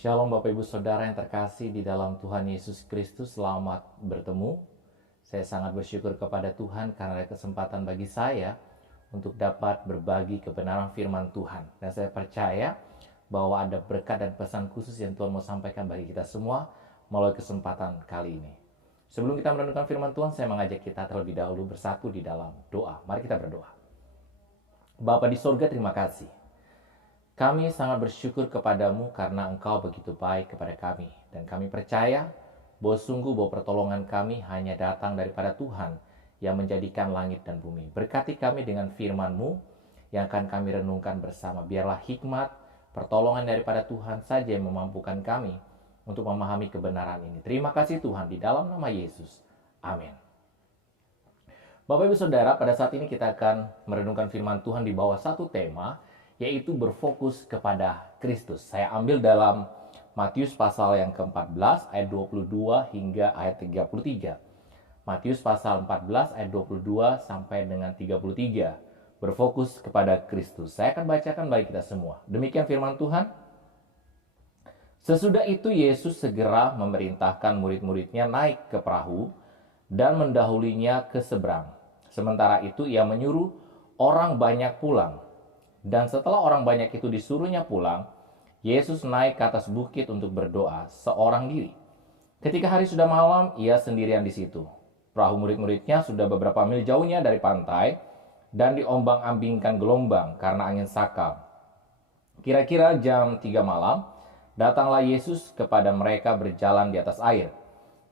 Shalom Bapak Ibu Saudara yang terkasih di dalam Tuhan Yesus Kristus, selamat bertemu. Saya sangat bersyukur kepada Tuhan karena ada kesempatan bagi saya untuk dapat berbagi kebenaran firman Tuhan. Dan saya percaya bahwa ada berkat dan pesan khusus yang Tuhan mau sampaikan bagi kita semua melalui kesempatan kali ini. Sebelum kita merenungkan firman Tuhan, saya mengajak kita terlebih dahulu bersatu di dalam doa. Mari kita berdoa. Bapa di sorga, terima kasih. Kami sangat bersyukur kepadamu karena engkau begitu baik kepada kami. Dan kami percaya bahwa sungguh bahwa pertolongan kami hanya datang daripada Tuhan yang menjadikan langit dan bumi. Berkati kami dengan firman-Mu yang akan kami renungkan bersama. Biarlah hikmat, pertolongan daripada Tuhan saja yang memampukan kami untuk memahami kebenaran ini. Terima kasih Tuhan, di dalam nama Yesus. Amin. Bapak Ibu Saudara, pada saat ini kita akan merenungkan firman Tuhan di bawah satu tema, yaitu berfokus kepada Kristus. Saya ambil dalam Matius pasal yang ke-14 ayat 22 hingga ayat 33. Matius pasal 14 ayat 22 sampai dengan 33. Berfokus kepada Kristus. Saya akan bacakan bagi kita semua. Demikian firman Tuhan. Sesudah itu Yesus segera memerintahkan murid-muridnya naik ke perahu dan mendahulinya ke seberang. Sementara itu ia menyuruh orang banyak pulang. Dan setelah orang banyak itu disuruhnya pulang, Yesus naik ke atas bukit untuk berdoa seorang diri. Ketika hari sudah malam, ia sendirian di situ. Perahu murid-muridnya sudah beberapa mil jauhnya dari pantai dan diombang-ambingkan gelombang karena angin sakal. Kira-kira jam 3 malam, datanglah Yesus kepada mereka berjalan di atas air.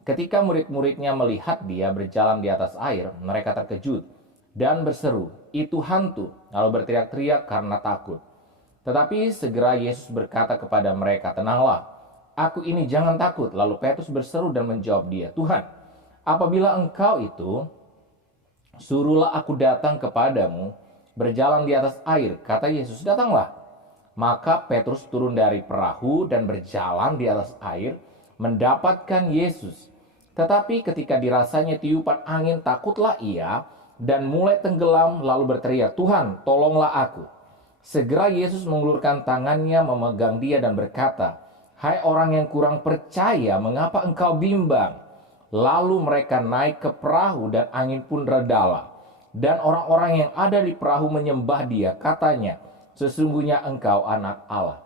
Ketika murid-muridnya melihat dia berjalan di atas air, mereka terkejut dan berseru, "Itu hantu!" Lalu berteriak-teriak karena takut. Tetapi segera Yesus berkata kepada mereka, "Tenanglah, aku ini, jangan takut." Lalu Petrus berseru dan menjawab dia, "Tuhan, apabila engkau itu, suruhlah aku datang kepadamu berjalan di atas air." Kata Yesus, "Datanglah." Maka Petrus turun dari perahu dan berjalan di atas air mendapatkan Yesus. Tetapi ketika dirasanya tiupan angin, takutlah ia dan mulai tenggelam, lalu berteriak, "Tuhan, tolonglah aku." Segera Yesus mengulurkan tangannya memegang dia dan berkata, "Hai orang yang kurang percaya, mengapa engkau bimbang?" Lalu mereka naik ke perahu dan angin pun redalah. Dan orang-orang yang ada di perahu menyembah dia, katanya, "Sesungguhnya engkau anak Allah."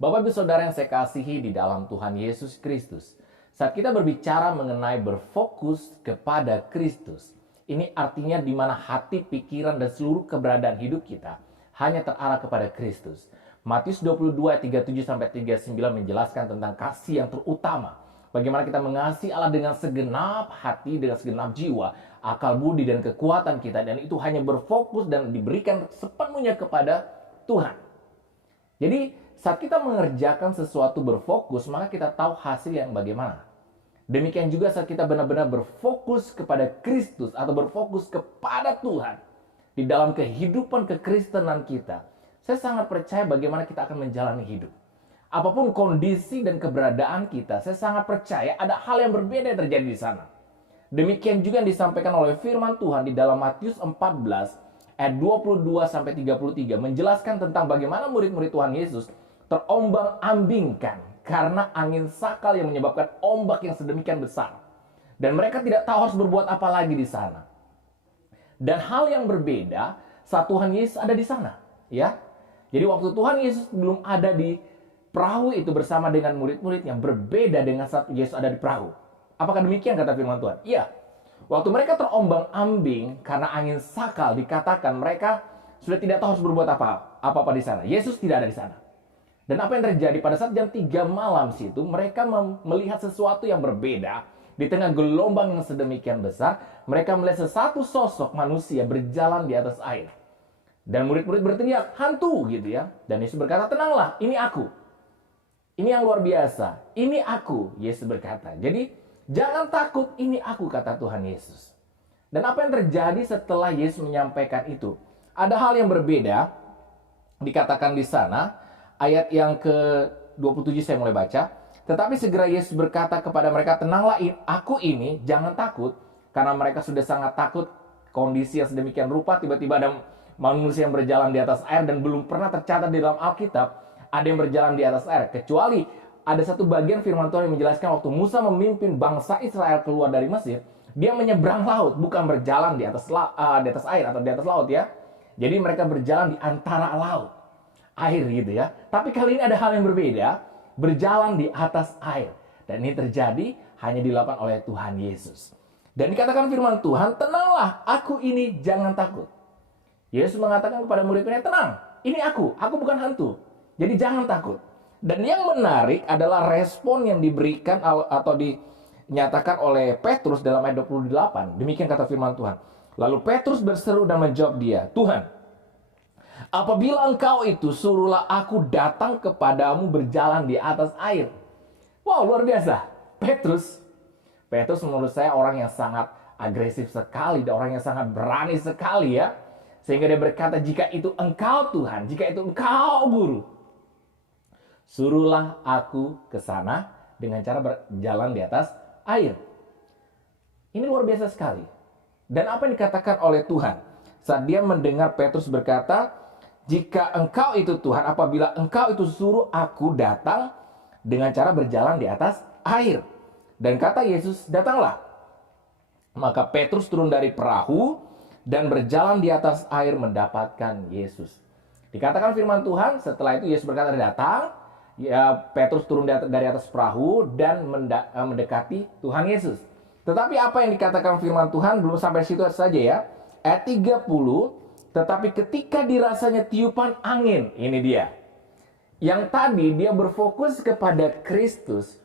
Bapak Ibu Saudara yang saya kasihi di dalam Tuhan Yesus Kristus, saat kita berbicara mengenai berfokus kepada Kristus, ini artinya di mana hati, pikiran, dan seluruh keberadaan hidup kita hanya terarah kepada Kristus. Matius 22 ayat 37-39 menjelaskan tentang kasih yang terutama. Bagaimana kita mengasihi Allah dengan segenap hati, dengan segenap jiwa, akal, budi, dan kekuatan kita. Dan itu hanya berfokus dan diberikan sepenuhnya kepada Tuhan. Jadi saat kita mengerjakan sesuatu berfokus, maka kita tahu hasil yang bagaimana. Demikian juga saat kita benar-benar berfokus kepada Kristus atau berfokus kepada Tuhan di dalam kehidupan kekristenan kita, saya sangat percaya bagaimana kita akan menjalani hidup. Apapun kondisi dan keberadaan kita, saya sangat percaya ada hal yang berbeda yang terjadi di sana. Demikian juga yang disampaikan oleh firman Tuhan di dalam Matius 14 ayat 22-33 menjelaskan tentang bagaimana murid-murid Tuhan Yesus terombang-ambingkan karena angin sakal yang menyebabkan ombak yang sedemikian besar. Dan mereka tidak tahu harus berbuat apa lagi di sana. Dan hal yang berbeda saat Tuhan Yesus ada di sana, ya. Jadi waktu Tuhan Yesus belum ada di perahu itu bersama dengan murid-murid yang berbeda dengan saat Yesus ada di perahu. Apakah demikian kata firman Tuhan? Iya. Waktu mereka terombang-ambing karena angin sakal, dikatakan mereka sudah tidak tahu harus berbuat apa-apa di sana. Yesus tidak ada di sana. Dan apa yang terjadi pada saat jam 3 malam situ, mereka melihat sesuatu yang berbeda. Di tengah gelombang yang sedemikian besar, mereka melihat sesuatu sosok manusia berjalan di atas air. Dan murid-murid berteriak, "Hantu!" gitu ya. Dan Yesus berkata, "Tenanglah, ini aku." Ini yang luar biasa. "Ini aku," Yesus berkata. Jadi, jangan takut, ini aku, kata Tuhan Yesus. Dan apa yang terjadi setelah Yesus menyampaikan itu? Ada hal yang berbeda, dikatakan di sana. Ayat yang ke-27 saya mulai baca. Tetapi segera Yesus berkata kepada mereka, "Tenanglah, aku ini, jangan takut." Karena mereka sudah sangat takut kondisi yang sedemikian rupa. Tiba-tiba ada manusia yang berjalan di atas air dan belum pernah tercatat di dalam Alkitab ada yang berjalan di atas air. Kecuali ada satu bagian firman Tuhan yang menjelaskan waktu Musa memimpin bangsa Israel keluar dari Mesir, dia menyeberang laut, bukan berjalan di atas air atau di atas laut ya. Jadi mereka berjalan di antara laut, air gitu ya. Tapi kali ini ada hal yang berbeda, berjalan di atas air. Dan ini terjadi hanya dilakukan oleh Tuhan Yesus. Dan dikatakan firman Tuhan, tenanglah, aku ini, jangan takut. Yesus mengatakan kepada murid-muridnya, tenang, ini aku bukan hantu. Jadi jangan takut. Dan yang menarik adalah respon yang diberikan atau dinyatakan oleh Petrus dalam ayat 28. Demikian kata firman Tuhan. Lalu Petrus berseru dan menjawab dia, Tuhan, apabila engkau itu, suruhlah aku datang kepadamu berjalan di atas air. Wow, luar biasa. Petrus menurut saya orang yang sangat agresif sekali, dan orang yang sangat berani sekali ya. Sehingga dia berkata, jika itu engkau Tuhan, jika itu engkau Guru, suruhlah aku ke sana dengan cara berjalan di atas air. Ini luar biasa sekali. Dan apa yang dikatakan oleh Tuhan saat dia mendengar Petrus berkata, jika engkau itu Tuhan, apabila engkau itu suruh aku datang dengan cara berjalan di atas air. Dan kata Yesus, datanglah. Maka Petrus turun dari perahu dan berjalan di atas air mendapatkan Yesus. Dikatakan firman Tuhan, setelah itu Yesus berkata, datang. Ya, Petrus turun dari atas perahu dan mendekati Tuhan Yesus. Tetapi apa yang dikatakan firman Tuhan belum sampai situ saja ya. Ayat 30, tetapi ketika dirasanya tiupan angin, ini dia. Yang tadi dia berfokus kepada Kristus.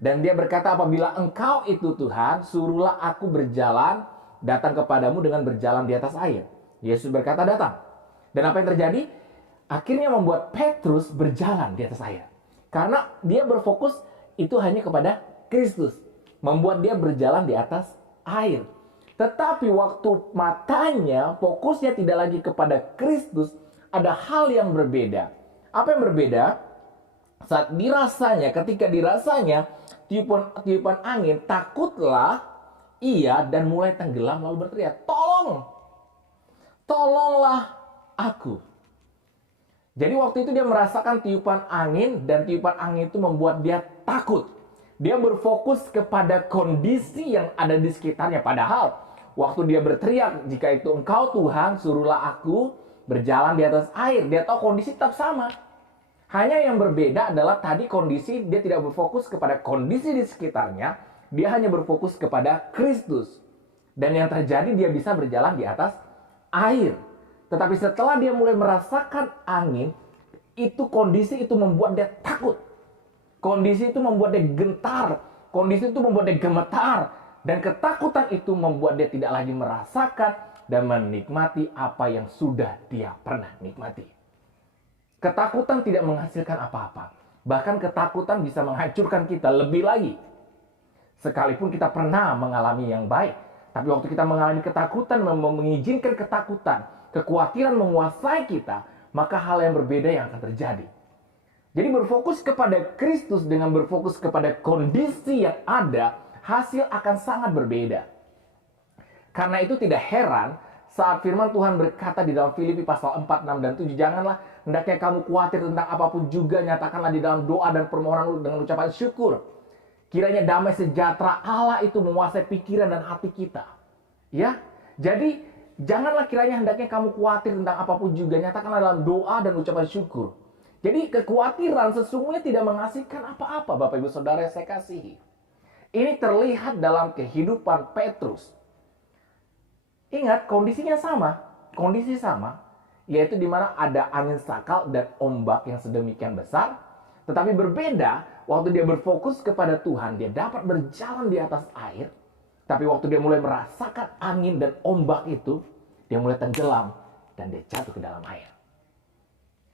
Dan dia berkata, apabila engkau itu Tuhan, suruhlah aku berjalan, datang kepadamu dengan berjalan di atas air. Yesus berkata, datang. Dan apa yang terjadi? Akhirnya membuat Petrus berjalan di atas air. Karena dia berfokus itu hanya kepada Kristus. Membuat dia berjalan di atas air. Tetapi waktu matanya, fokusnya tidak lagi kepada Kristus, ada hal yang berbeda. Apa yang berbeda? Saat dirasanya, ketika dirasanya tiupan angin, takutlah ia dan mulai tenggelam lalu berteriak, tolong! Tolonglah aku! Jadi waktu itu dia merasakan tiupan angin, dan tiupan angin itu membuat dia takut. Dia berfokus kepada kondisi yang ada di sekitarnya. Padahal waktu dia berteriak, jika itu engkau Tuhan, suruhlah aku berjalan di atas air. Dia tahu kondisi tetap sama. Hanya yang berbeda adalah tadi kondisi dia tidak berfokus kepada kondisi di sekitarnya. Dia hanya berfokus kepada Kristus. Dan yang terjadi dia bisa berjalan di atas air. Tetapi setelah dia mulai merasakan angin, itu kondisi itu membuat dia takut. Kondisi itu membuat dia gentar. Kondisi itu membuat dia gemetar. Dan ketakutan itu membuat dia tidak lagi merasakan dan menikmati apa yang sudah dia pernah nikmati. Ketakutan tidak menghasilkan apa-apa. Bahkan ketakutan bisa menghancurkan kita lebih lagi. Sekalipun kita pernah mengalami yang baik. Tapi waktu kita mengalami ketakutan, mengizinkan ketakutan, kekhawatiran menguasai kita, maka hal yang berbeda yang akan terjadi. Jadi berfokus kepada Kristus dengan berfokus kepada kondisi yang ada, hasil akan sangat berbeda. Karena itu tidak heran saat firman Tuhan berkata di dalam Filipi pasal 4, 6, dan 7, janganlah hendaknya kamu khawatir tentang apapun juga, nyatakanlah di dalam doa dan permohonan dengan ucapan syukur. Kiranya damai sejahtera Allah itu menguasai pikiran dan hati kita. Ya, jadi janganlah kiranya hendaknya kamu khawatir tentang apapun juga, nyatakanlah dalam doa dan ucapan syukur. Jadi kekhawatiran sesungguhnya tidak menghasilkan apa-apa, Bapak Ibu Saudara yang saya kasihi. Ini terlihat dalam kehidupan Petrus. Ingat, kondisinya sama. Kondisi sama, yaitu di mana ada angin sakal dan ombak yang sedemikian besar. Tetapi berbeda, waktu dia berfokus kepada Tuhan, dia dapat berjalan di atas air. Tapi waktu dia mulai merasakan angin dan ombak itu, dia mulai tenggelam dan dia jatuh ke dalam air.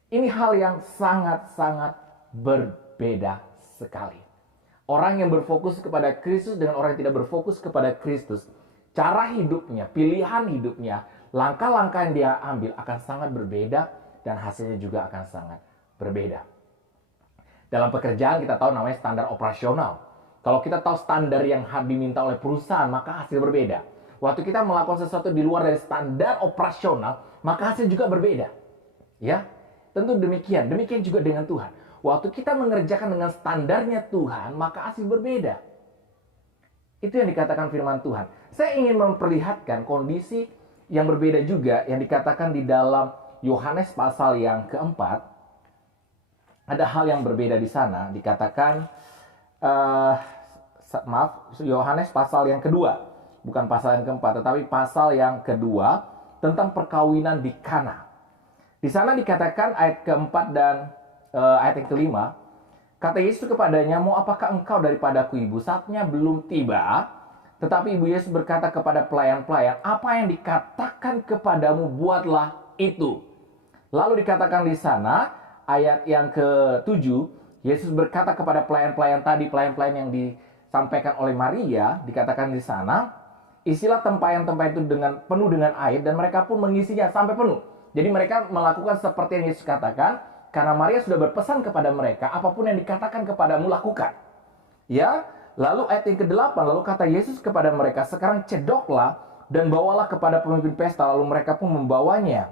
Ini hal yang sangat-sangat berbeda sekali. Orang yang berfokus kepada Kristus dengan orang yang tidak berfokus kepada Kristus, cara hidupnya, pilihan hidupnya, langkah-langkah yang dia ambil akan sangat berbeda dan hasilnya juga akan sangat berbeda. Dalam pekerjaan kita tahu namanya standar operasional. Kalau kita tahu standar yang diminta oleh perusahaan, maka hasil berbeda. Waktu kita melakukan sesuatu di luar dari standar operasional, maka hasil juga berbeda. Ya. Tentu demikian. Demikian juga dengan Tuhan. Waktu kita mengerjakan dengan standarnya Tuhan, maka hasil berbeda. Itu yang dikatakan firman Tuhan. Saya ingin memperlihatkan kondisi yang berbeda juga yang dikatakan di dalam Yohanes pasal yang keempat. Ada hal yang berbeda di sana. Dikatakan, Yohanes pasal yang kedua. Bukan pasal yang keempat, tetapi pasal yang kedua tentang perkawinan di Kana. Di sana dikatakan ayat keempat dan ayat yang kelima. Kata Yesus kepadanya, mau apakah engkau daripadaku ibu? Saatnya belum tiba. Tetapi ibu Yesus berkata kepada pelayan-pelayan, apa yang dikatakan kepadamu, buatlah itu. Lalu dikatakan di sana, ayat yang ke-7, Yesus berkata kepada pelayan-pelayan tadi, pelayan-pelayan yang disampaikan oleh Maria, dikatakan di sana, isilah tempayan-tempayan itu penuh dengan air, dan mereka pun mengisinya sampai penuh. Jadi mereka melakukan seperti yang Yesus katakan, karena Maria sudah berpesan kepada mereka, apapun yang dikatakan kepadamu, lakukan. Ya, lalu ayat yang ke-8, lalu kata Yesus kepada mereka, sekarang cedoklah dan bawalah kepada pemimpin pesta, lalu mereka pun membawanya.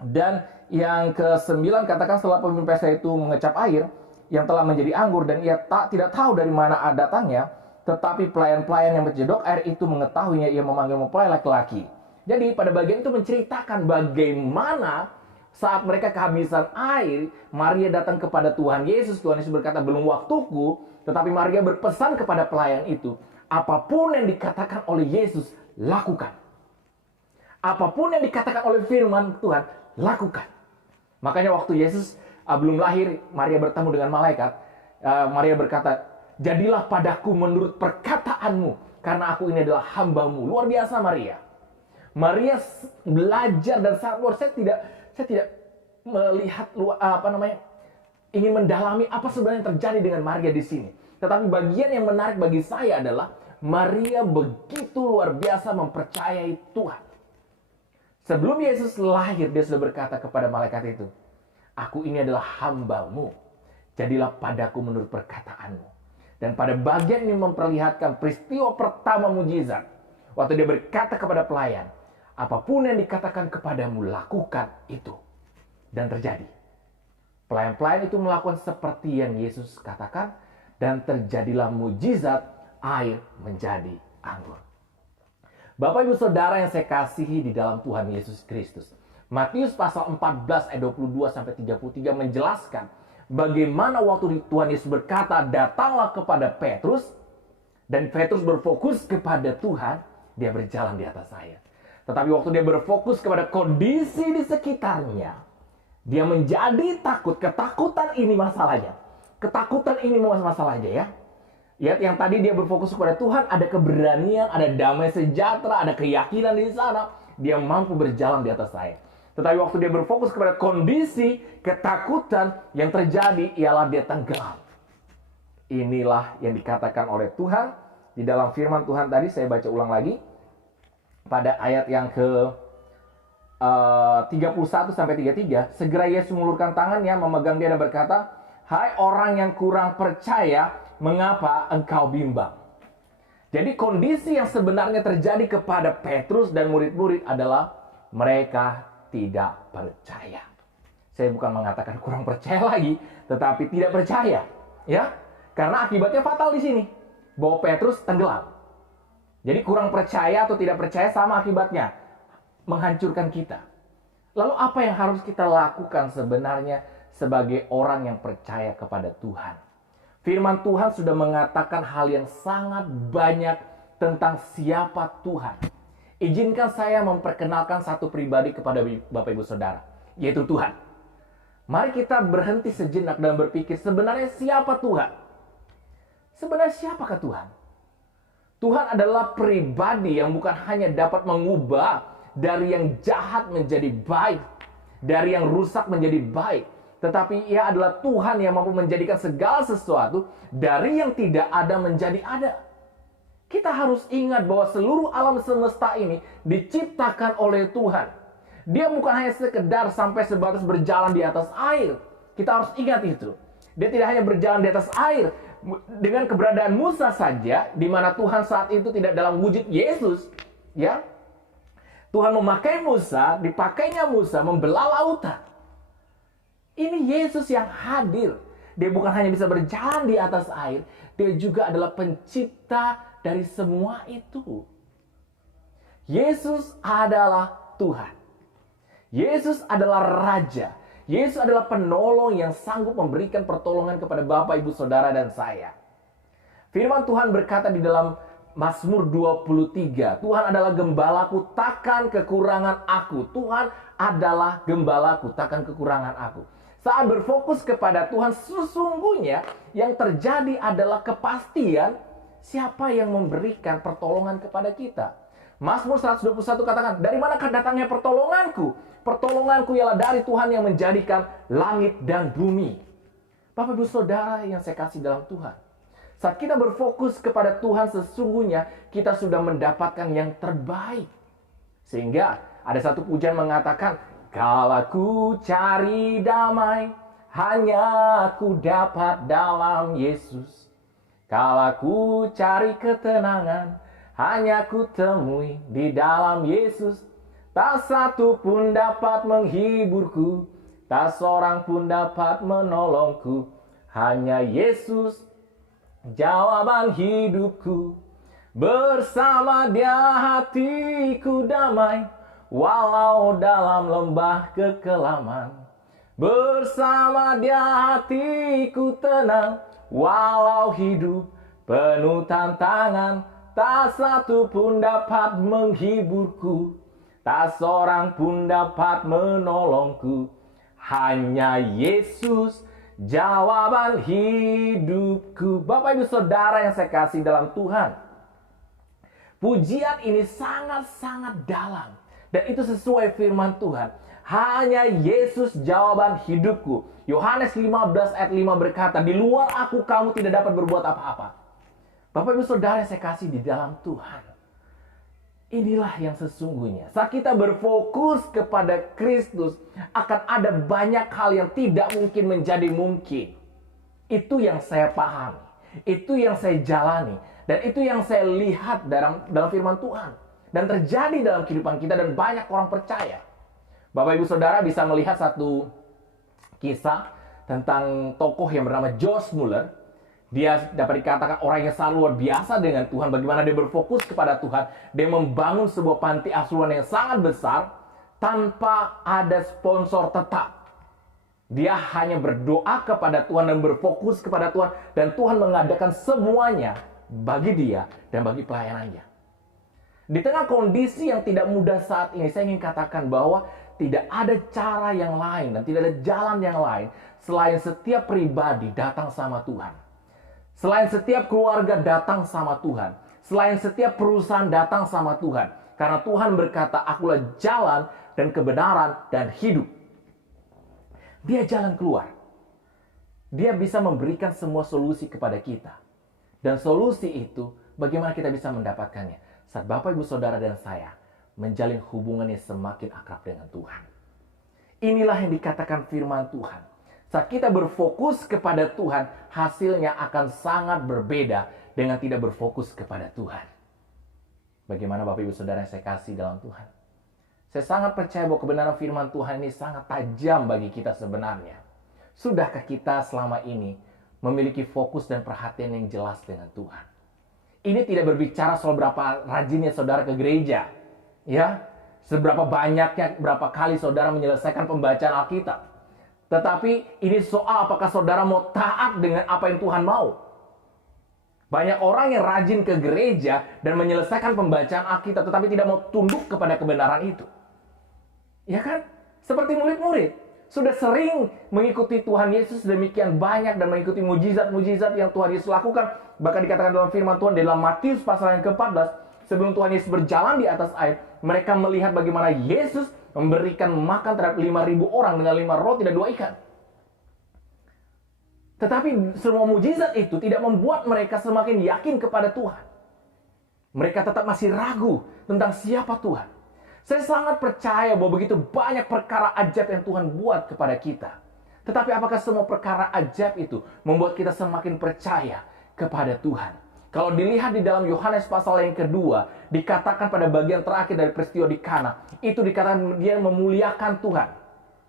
Dan yang ke-9 katakan, setelah pemimpin pesta itu mengecap air yang telah menjadi anggur, dan ia tidak tahu dari mana datangnya, tetapi pelayan-pelayan yang mencedok air itu mengetahuinya, ia memanggil mempelai laki-laki. Jadi pada bagian itu menceritakan bagaimana saat mereka kehabisan air, Maria datang kepada Tuhan Yesus. Tuhan Yesus berkata, belum waktuku. Tetapi Maria berpesan kepada pelayan itu, apapun yang dikatakan oleh Yesus, lakukan. Apapun yang dikatakan oleh firman Tuhan, lakukan. Makanya waktu Yesus belum lahir, Maria bertemu dengan malaikat. Maria berkata, jadilah padaku menurut perkataanmu, karena aku ini adalah hambamu. Luar biasa Maria. Maria belajar dan sangat luar. Saya tidak melihat ingin mendalami apa sebenarnya yang terjadi dengan Maria di sini. Tetapi bagian yang menarik bagi saya adalah Maria begitu luar biasa mempercayai Tuhan. Sebelum Yesus lahir, dia sudah berkata kepada malaikat itu, aku ini adalah hambamu, jadilah padaku menurut perkataanmu. Dan pada bagian ini memperlihatkan peristiwa pertama mujizat. Waktu dia berkata kepada pelayan, apapun yang dikatakan kepadamu, lakukan itu. Dan terjadi. Pelayan-pelayan itu melakukan seperti yang Yesus katakan, dan terjadilah mujizat, air menjadi anggur. Bapak Ibu Saudara yang saya kasihi di dalam Tuhan Yesus Kristus. Matius pasal 14 ayat 22-33 menjelaskan bagaimana waktu Tuhan Yesus berkata, datanglah kepada Petrus, dan Petrus berfokus kepada Tuhan, dia berjalan di atas air. Tetapi waktu dia berfokus kepada kondisi di sekitarnya, dia menjadi takut. Ketakutan ini masalahnya. Ketakutan ini masalahnya ya. Lihat yang tadi dia berfokus kepada Tuhan, ada keberanian, ada damai sejahtera, ada keyakinan di sana. Dia mampu berjalan di atas air. Tetapi waktu dia berfokus kepada kondisi ketakutan, yang terjadi ialah dia tenggelam. Inilah yang dikatakan oleh Tuhan di dalam firman Tuhan tadi. Saya baca ulang lagi. Pada ayat yang ke 31-33, segera Yesus mengulurkan tangannya, memegang dia dan berkata, hai orang yang kurang percaya, mengapa engkau bimbang? Jadi kondisi yang sebenarnya terjadi kepada Petrus dan murid-murid adalah mereka tidak percaya. Saya bukan mengatakan kurang percaya lagi, tetapi tidak percaya, ya, karena akibatnya fatal di sini, bahwa Petrus tenggelam. Jadi kurang percaya atau tidak percaya sama akibatnya, menghancurkan kita. Lalu apa yang harus kita lakukan sebenarnya sebagai orang yang percaya kepada Tuhan? Firman Tuhan sudah mengatakan hal yang sangat banyak tentang siapa Tuhan. Izinkan saya memperkenalkan satu pribadi kepada Bapak Ibu Saudara, yaitu Tuhan. Mari kita berhenti sejenak dan berpikir, sebenarnya siapa Tuhan? Sebenarnya siapakah Tuhan? Tuhan adalah pribadi yang bukan hanya dapat mengubah dari yang jahat menjadi baik, dari yang rusak menjadi baik, tetapi Ia adalah Tuhan yang mampu menjadikan segala sesuatu dari yang tidak ada menjadi ada. Kita harus ingat bahwa seluruh alam semesta ini diciptakan oleh Tuhan. Dia bukan hanya sekedar sampai sebatas berjalan di atas air. Kita harus ingat itu. Dia tidak hanya berjalan di atas air. Dengan keberadaan Musa saja, di mana Tuhan saat itu tidak dalam wujud Yesus, ya, Tuhan memakai Musa, dipakainya Musa membelah lautan. Ini Yesus yang hadir. Dia bukan hanya bisa berjalan di atas air, dia juga adalah pencipta dari semua itu. Yesus adalah Tuhan. Yesus adalah Raja. Yesus adalah penolong yang sanggup memberikan pertolongan kepada Bapak, Ibu, Saudara, dan saya. Firman Tuhan berkata di dalam Mazmur 23, Tuhan adalah gembalaku, takkan kekurangan aku. Tuhan adalah gembalaku, takkan kekurangan aku. Saat berfokus kepada Tuhan, sesungguhnya yang terjadi adalah kepastian siapa yang memberikan pertolongan kepada kita. Mazmur 121 katakan, dari manakah datangnya pertolonganku? Pertolonganku ialah dari Tuhan yang menjadikan langit dan bumi. Bapak, Ibu, Saudara yang saya kasih dalam Tuhan. Saat kita berfokus kepada Tuhan, sesungguhnya kita sudah mendapatkan yang terbaik. Sehingga ada satu pujian mengatakan, kalau ku cari damai, hanya ku dapat dalam Yesus. Kalau ku cari ketenangan, hanya ku temui di dalam Yesus. Tak satu pun dapat menghiburku, tak seorang pun dapat menolongku. Hanya Yesus, jawaban hidupku. Bersama Dia hatiku damai, walau dalam lembah kekelaman. Bersama Dia hatiku tenang, walau hidup penuh tantangan. Tak satu pun dapat menghiburku, tak seorang pun dapat menolongku. Hanya Yesus, jawaban hidupku. Bapak, Ibu, Saudara yang saya kasih dalam Tuhan, pujian ini sangat-sangat dalam. Dan itu sesuai firman Tuhan. Hanya Yesus jawaban hidupku. Yohanes 15 ayat 5 berkata, di luar aku kamu tidak dapat berbuat apa-apa. Bapak, Ibu, Saudara yang saya kasih di dalam Tuhan, inilah yang sesungguhnya. Saat kita berfokus kepada Kristus, akan ada banyak hal yang tidak mungkin menjadi mungkin. Itu yang saya pahami. Itu yang saya jalani. Dan itu yang saya lihat dalam firman Tuhan. Dan terjadi dalam kehidupan kita dan banyak orang percaya. Bapak, Ibu, Saudara bisa melihat satu kisah tentang tokoh yang bernama George Muller. Dia dapat dikatakan orang yang sangat luar biasa dengan Tuhan. Bagaimana dia berfokus kepada Tuhan. Dia membangun sebuah panti asuhan yang sangat besar tanpa ada sponsor tetap. Dia hanya berdoa kepada Tuhan dan berfokus kepada Tuhan. Dan Tuhan mengadakan semuanya bagi dia dan bagi pelayanannya. Di tengah kondisi yang tidak mudah saat ini, saya ingin katakan bahwa tidak ada cara yang lain dan tidak ada jalan yang lain selain setiap pribadi datang sama Tuhan. Selain setiap keluarga datang sama Tuhan. Selain setiap perusahaan datang sama Tuhan. Karena Tuhan berkata, akulah jalan dan kebenaran dan hidup. Dia jalan keluar. Dia bisa memberikan semua solusi kepada kita. Dan solusi itu, bagaimana kita bisa mendapatkannya? Saat Bapak, Ibu, Saudara, dan saya menjalin hubungannya semakin akrab dengan Tuhan. Inilah yang dikatakan firman Tuhan. Saat kita berfokus kepada Tuhan, hasilnya akan sangat berbeda dengan tidak berfokus kepada Tuhan. Bagaimana Bapak, Ibu, Saudara yang saya kasih dalam Tuhan? Saya sangat percaya bahwa kebenaran firman Tuhan ini sangat tajam bagi kita sebenarnya. Sudahkah kita selama ini memiliki fokus dan perhatian yang jelas dengan Tuhan? Ini tidak berbicara soal berapa rajinnya saudara ke gereja. Ya, seberapa banyaknya, berapa kali saudara menyelesaikan pembacaan Alkitab. Tetapi ini soal apakah saudara mau taat dengan apa yang Tuhan mau. Banyak orang yang rajin ke gereja dan menyelesaikan pembacaan Alkitab, tetapi tidak mau tunduk kepada kebenaran itu. Ya kan? Seperti murid-murid. Sudah sering mengikuti Tuhan Yesus demikian banyak dan mengikuti mujizat-mujizat yang Tuhan Yesus lakukan. Bahkan dikatakan dalam firman Tuhan dalam Matius pasal yang ke-14, sebelum Tuhan Yesus berjalan di atas air, mereka melihat bagaimana Yesus memberikan makan terhadap 5.000 orang dengan 5 roti dan 2 ikan. Tetapi semua mujizat itu tidak membuat mereka semakin yakin kepada Tuhan. Mereka tetap masih ragu tentang siapa Tuhan. Saya sangat percaya bahwa begitu banyak perkara ajaib yang Tuhan buat kepada kita. Tetapi apakah semua perkara ajaib itu membuat kita semakin percaya kepada Tuhan? Kalau dilihat di dalam Yohanes pasal yang kedua, dikatakan pada bagian terakhir dari peristiwa di Kana, itu dikatakan dia memuliakan Tuhan.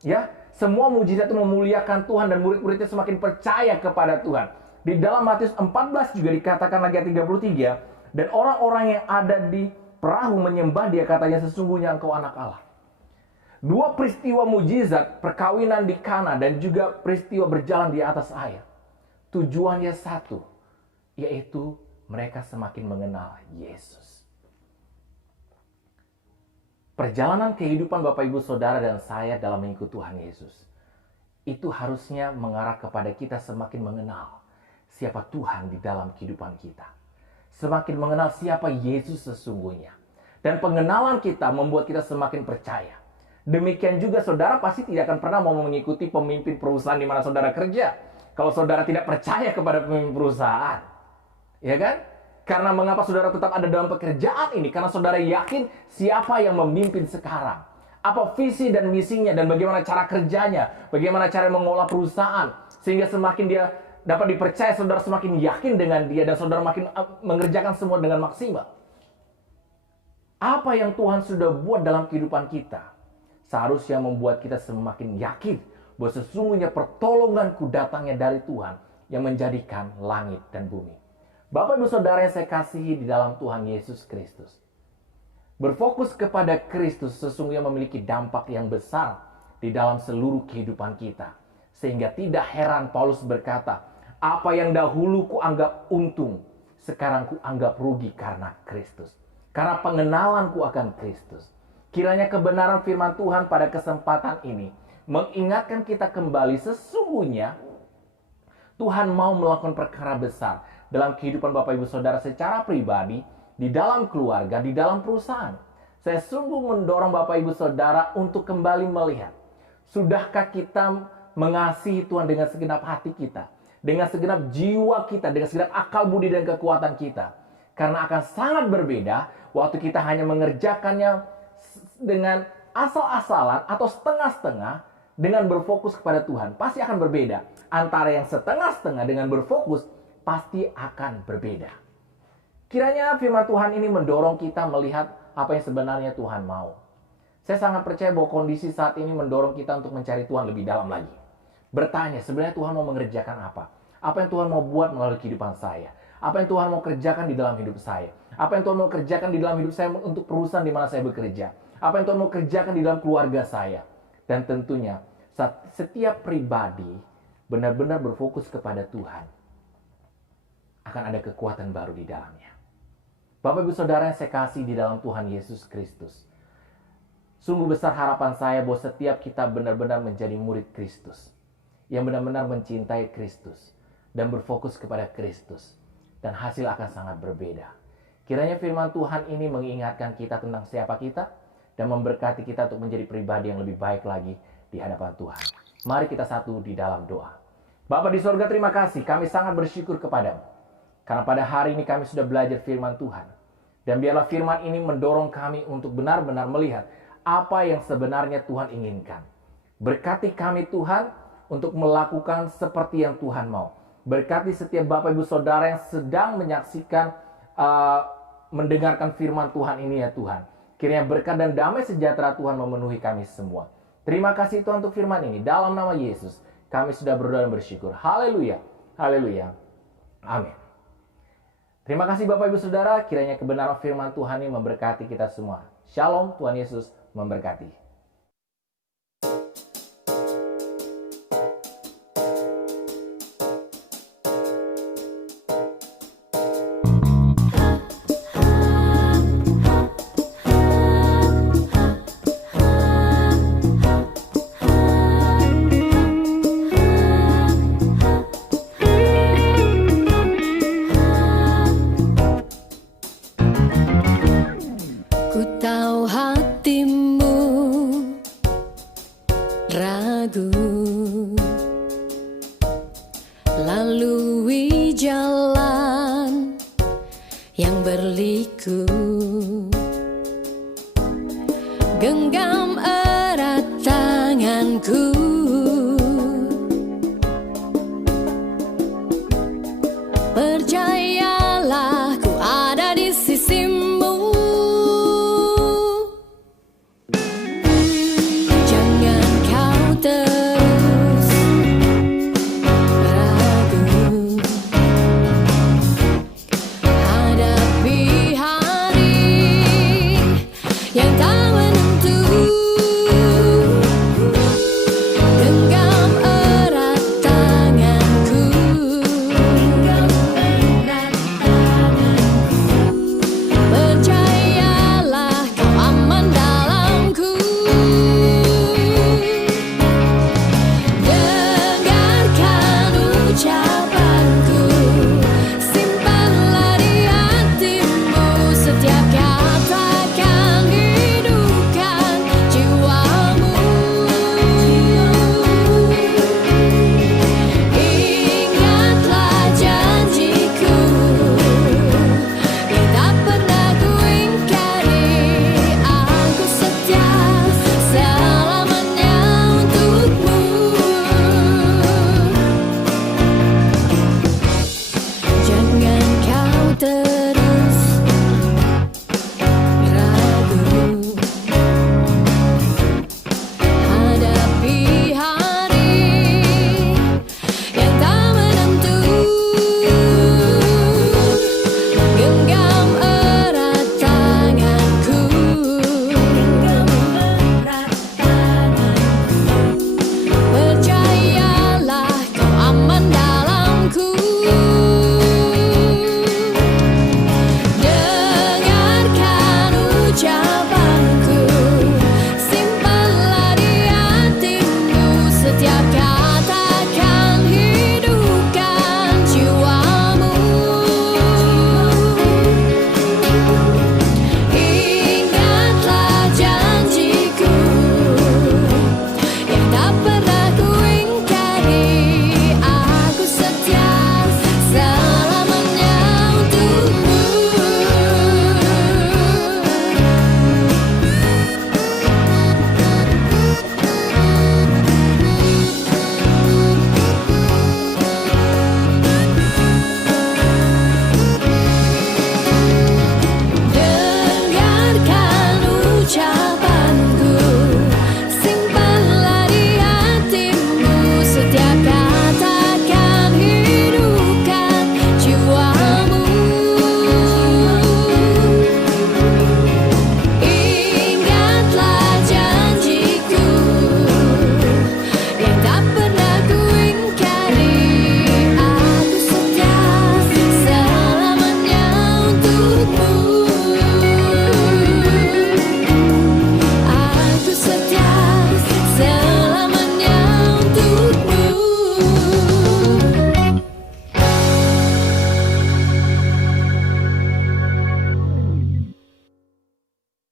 Ya, Semua mujizat itu memuliakan Tuhan dan murid-muridnya semakin percaya kepada Tuhan. Di dalam Matius 14 juga dikatakan lagi ayat 33, dan orang-orang yang ada di perahu menyembah dia, katanya sesungguhnya engkau anak Allah. Dua peristiwa mujizat, perkawinan di Kana dan juga peristiwa berjalan di atas air. Tujuannya satu, yaitu mereka semakin mengenal Yesus. Perjalanan kehidupan Bapak Ibu Saudara dan saya dalam mengikut Tuhan Yesus, itu harusnya mengarah kepada kita semakin mengenal siapa Tuhan di dalam kehidupan kita. Semakin mengenal siapa Yesus sesungguhnya. Dan pengenalan kita membuat kita semakin percaya. Demikian juga saudara pasti tidak akan pernah mau mengikuti pemimpin perusahaan di mana saudara kerja, kalau saudara tidak percaya kepada pemimpin perusahaan. Ya kan? Karena mengapa saudara tetap ada dalam pekerjaan ini? Karena saudara yakin siapa yang memimpin sekarang. Apa visi dan misinya dan bagaimana cara kerjanya. Bagaimana cara mengolah perusahaan. Sehingga semakin dia dapat dipercaya, saudara semakin yakin dengan dia. Dan saudara makin mengerjakan semua dengan maksimal. Apa yang Tuhan sudah buat dalam kehidupan kita seharusnya membuat kita semakin yakin bahwa sesungguhnya pertolonganku datangnya dari Tuhan yang menjadikan langit dan bumi. Bapak Ibu Saudara yang saya kasihi di dalam Tuhan Yesus Kristus. Berfokus kepada Kristus sesungguhnya memiliki dampak yang besar di dalam seluruh kehidupan kita. Sehingga tidak heran Paulus berkata, apa yang dahulu kuanggap untung, sekarang kuanggap rugi karena Kristus. Karena pengenalanku akan Kristus. Kiranya kebenaran firman Tuhan pada kesempatan ini mengingatkan kita kembali sesungguhnya Tuhan mau melakukan perkara besar dalam kehidupan Bapak Ibu Saudara secara pribadi, di dalam keluarga, di dalam perusahaan. Saya sungguh mendorong Bapak Ibu Saudara untuk kembali melihat. Sudahkah kita mengasihi Tuhan dengan segenap hati kita, dengan segenap jiwa kita, dengan segenap akal budi dan kekuatan kita. Karena akan sangat berbeda waktu kita hanya mengerjakannya dengan asal-asalan atau setengah-setengah dengan berfokus kepada Tuhan. Pasti akan berbeda. Antara yang setengah-setengah dengan berfokus pasti akan berbeda. Kiranya firman Tuhan ini mendorong kita melihat apa yang sebenarnya Tuhan mau. Saya sangat percaya bahwa kondisi saat ini mendorong kita untuk mencari Tuhan lebih dalam lagi. Bertanya, sebenarnya Tuhan mau mengerjakan apa? Apa yang Tuhan mau buat melalui kehidupan saya? Apa yang Tuhan mau kerjakan di dalam hidup saya? Apa yang Tuhan mau kerjakan di dalam hidup saya untuk perusahaan di mana saya bekerja? Apa yang Tuhan mau kerjakan di dalam keluarga saya? Dan tentunya, setiap pribadi benar-benar berfokus kepada Tuhan, akan ada kekuatan baru di dalamnya. Bapak Ibu Saudara yang saya kasih di dalam Tuhan Yesus Kristus. Sungguh besar harapan saya bahwa setiap kita benar-benar menjadi murid Kristus. Yang benar-benar mencintai Kristus. Dan berfokus kepada Kristus. Dan hasil akan sangat berbeda. Kiranya firman Tuhan ini mengingatkan kita tentang siapa kita. Dan memberkati kita untuk menjadi pribadi yang lebih baik lagi di hadapan Tuhan. Mari kita satu di dalam doa. Bapa di sorga, terima kasih. Kami sangat bersyukur kepadamu. Karena pada hari ini kami sudah belajar firman Tuhan. Dan biarlah firman ini mendorong kami untuk benar-benar melihat apa yang sebenarnya Tuhan inginkan. Berkati kami Tuhan untuk melakukan seperti yang Tuhan mau. Berkati setiap Bapak Ibu Saudara yang sedang menyaksikan, mendengarkan firman Tuhan ini ya Tuhan. Kiranya berkat dan damai sejahtera Tuhan memenuhi kami semua. Terima kasih Tuhan untuk firman ini. Dalam nama Yesus kami sudah berdoa dan bersyukur. Haleluya. Haleluya. Amin. Terima kasih Bapak Ibu Saudara, kiranya kebenaran firman Tuhan ini memberkati kita semua. Shalom, Tuhan Yesus memberkati. Ku tahu hatimu ragu, lalui jalan yang berliku, genggam